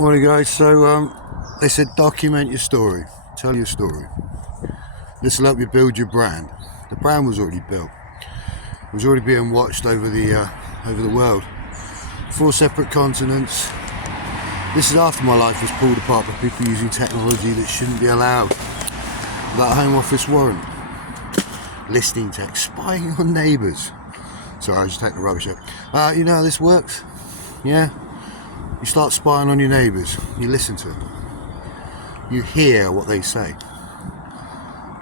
Morning guys, so they said document your story, tell your story. This will help you build your brand. The brand was already built. It was already being watched over the world. 4 separate continents. This is after my life was pulled apart by people using technology that shouldn't be allowed. Without a Home Office warrant. Listening tech, spying on neighbours. Sorry, I just take the rubbish out. You know how this works? Yeah? You start spying on your neighbours, you listen to them, you hear what they say.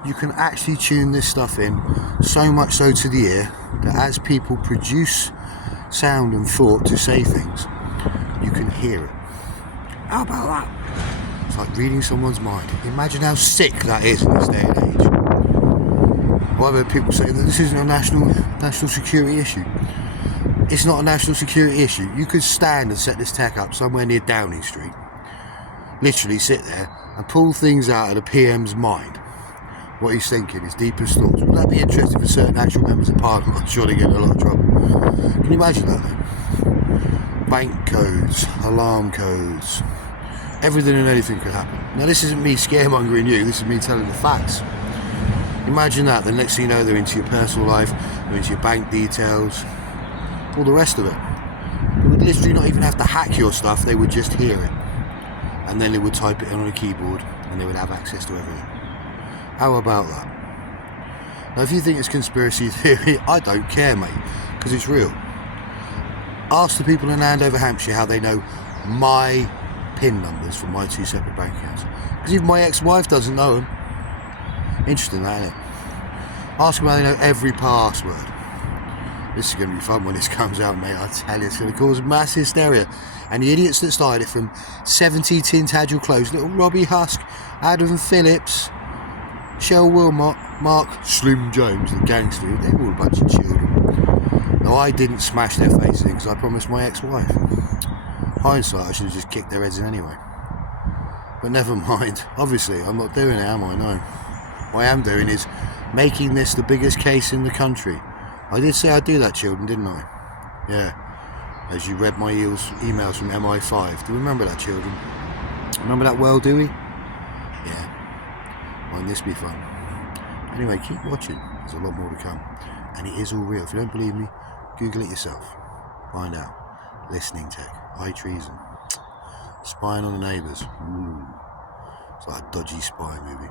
You can actually tune this stuff in, so much so to the ear, that as people produce sound and thought to say things, you can hear it. How about that? It's like reading someone's mind. Imagine how sick that is in this day and age. Well, I've heard people say that this isn't a national security issue. It's not a national security issue. You could stand and set this tech up somewhere near Downing Street, literally sit there and pull things out of the PM's mind, what he's thinking, his deepest thoughts. Would that be interesting for certain actual members of Parliament? I'm sure they get in a lot of trouble. Can you imagine that though? Bank codes, alarm codes, everything and anything could happen. Now this isn't me scaremongering you, this is me telling the facts. Imagine that, the next thing you know they're into your personal life, they're into your bank details, all the rest of it. They would literally not even have to hack your stuff, they would just hear it. And then they would type it in on a keyboard and they would have access to everything. How about that? Now if you think it's conspiracy theory, I don't care mate, because it's real. Ask the people in Andover, Hampshire how they know my PIN numbers for my 2 separate bank accounts. Because even my ex-wife doesn't know them. Interesting that, isn't it? Ask them how they know every password. This is going to be fun when this comes out, mate. I tell you, it's going to cause mass hysteria. And the idiots that started it, from 70 Tintagel Close, little Robbie Husk, Adam Phillips, Shell Wilmot, Mark Slim James, the gangster, they're all a bunch of children. No, I didn't smash their faces in because I promised my ex-wife. Hindsight, I should have just kicked their heads in anyway. But never mind. Obviously, I'm not doing it, am I? No. What I am doing is making this the biggest case in the country. I did say I'd do that, children, didn't I? Yeah. As you read my emails from MI5. Do you remember that, children? Remember that well, do we? Yeah. Won't this be fun? Anyway, keep watching. There's a lot more to come. And it is all real. If you don't believe me, Google it yourself. Find out. Listening tech. High treason. Spying on the neighbours. Ooh. It's like a dodgy spy movie.